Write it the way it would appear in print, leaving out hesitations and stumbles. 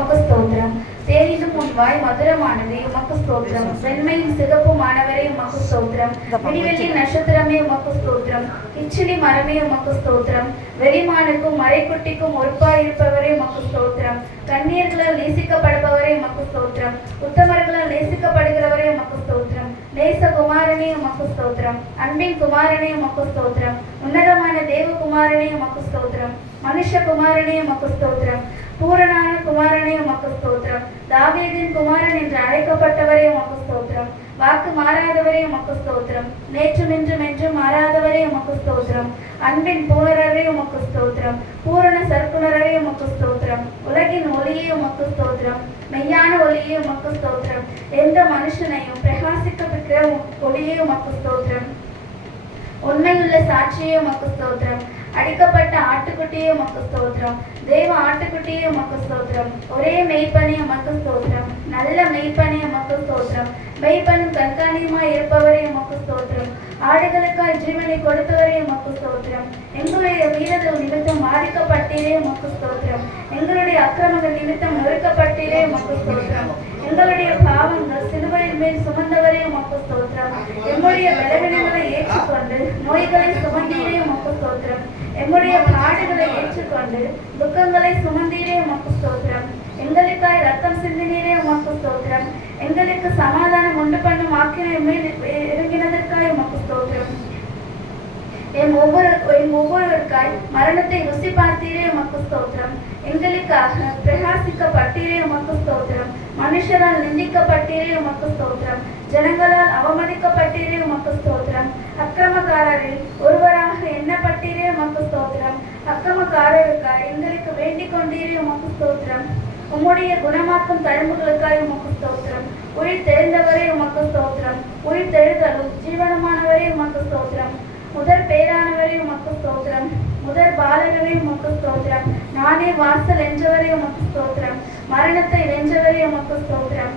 உமக்கு ஸ்தோத்திரம். தேனிலும் உன் வாய் மதுரமானதே உமக்கு ஸ்தோத்திரம். வெண்மையும் சிகப்புமானவரே உமக்கு ஸ்தோத்திரம். விடிவெள்ளி நட்சத்திரமே உமக்கு ஸ்தோத்திரம். கிச்சிலி மரமே உமக்கு ஸ்தோத்திரம். வெளிமானுக்கும் மழைக்குட்டிக்கும் ஒருப்பாயிருப்பவரே உமக்கு ஸ்தோத்திரம். கண்ணீர்களால் நேசிக்கப்படுபவரே உமக்கு ஸ்தோத்திரம். உத்தமர்களால் நேசிக்கப்படுகிறவரே உமக்கு ஸ்தோத்திரம். நேசகுமாரனே உமக்கு ஸ்தோத்திரம். அன்பின் குமாரனே உமக்கு ஸ்தோத்திரம். உன்னதமான தேவகுமாரனே உமக்கு ஸ்தோத்திரம். மனுஷகுமாரனே உமக்கு ஸ்தோத்திரம். பூரணான குமாரனே உமக்கு ஸ்தோத்திரம். தாவீதின் குமாரன் என்று அழைக்கப்பட்டவரே உமக்கு ஸ்தோத்திரம். வாக்கு மாறாதவரே உமக்கு ஸ்தோத்திரம். நேற்றும் இன்றும் என்றும் மாறாதவரே உமக்கு ஸ்தோத்திரம். அன்பின் பூரணரே உமக்கு ஸ்தோத்திரம். பூரண சர்க்குணரே உமக்கு ஸ்தோத்திரம். உலகின் ஒளியே உமக்கு ஸ்தோத்திரம். மெய்யான ஒளியே உமக்கு ஸ்தோத்திரம். எந்த மனுஷனையும் பிரகாசிக்க வைக்கிற ஒளியே உமக்கு ஸ்தோத்திரம். உண்மையுள்ள சாட்சியே உமக்கு ஸ்தோத்திரம். அடிக்கப்பட்ட ஆட்டுக்குட்டியே உமக்கு ஸ்தோத்திரம். தேவ ஆட்டுக்குட்டியே உமக்கு ஸ்தோத்திரம். ஒரே மெய்ப்பனே உமக்கு ஸ்தோத்திரம். நல்ல மெய்ப்பனே உமக்கு ஸ்தோத்திரம். மெய்ப்பனும் கண்காணியுமாய் இருப்பவரே உமக்கு ஸ்தோத்திரம். ஆடுகளுக்காய் ஜீவனை கொடுத்தவரே உமக்கு ஸ்தோத்திரம். எங்களுடைய வீரர்கள் நிமித்தம் பாதிக்கப்பட்டீரே உமக்கு ஸ்தோத்திரம். எங்களுடைய அக்கிரமங்கள் நிமித்தம் நொறுக்கப்பட்டீரே உமக்கு ஸ்தோத்திரம். எங்களுடைய பாவங்கள் சிலுவையின் மேல் சுமந்தவரே உமக்கு ஸ்தோத்திரம். எம்முடைய பலவீனங்களை ஏற்றுக்கொண்டு நோய்களை சுமந்தீரே உமக்கு ஸ்தோத்திரம். எம்முடைய பாடுகளை ஏற்றுக்கொண்டு துக்கங்களை சுமந்தீரே உமக்கு ஸ்தோத்திரம். எங்களுக்காய் ரத்தம் சிந்தினீரே உமக்கு ஸ்தோத்திரம். எங்களுக்கு சமாதானம் உண்டு பண்ணும் ஆக்கினை மேல் இறங்கினதற்காய் உமக்கு ஸ்தோத்திரம். என் ஒவ்வொருவருக்காய் மரணத்தை ருசி பார்த்தீரே உமக்கு ஸ்தோத்திரம். எங்களுக்காக பிரகாசிக்கப்பட்டீரே உமக்கு ஸ்தோத்திரம். மனுஷரால் நிந்திக்கப்பட்டீரே உமக்கு ஸ்தோத்திரம். ஜனங்களால் அவமதிக்கப்பட்டீரே உமக்கு ஸ்தோத்திரம். அக்கிரமக்காரரில் ஒருவராக எண்ணப்பட்டீரே உமக்கு ஸ்தோத்திரம். அக்கிரமக்காரருக்காய் எங்களுக்கு வேண்டிக் கொண்டீரே உமக்கு ஸ்தோத்திரம். உம்முடைய குணமாக்கும் தழும்புகளுக்காய் உமக்கு ஸ்தோத்திரம். உயிர் தெழுந்தவரே உமக்கு ஸ்தோத்திரம். உயிர் தெழுதலும் ஜீவனமானவரே உமக்கு ஸ்தோத்திரம். முதற் பேரானவரே உமக்கு ஸ்தோத்திரம். முதற் பாலகரே உமக்கு ஸ்தோத்திரம். நானே வாசல் என்றவரே உமக்கு ஸ்தோத்திரம். மரணத்தை வென்றவரே உமக்கு ஸ்தோத்திரம்.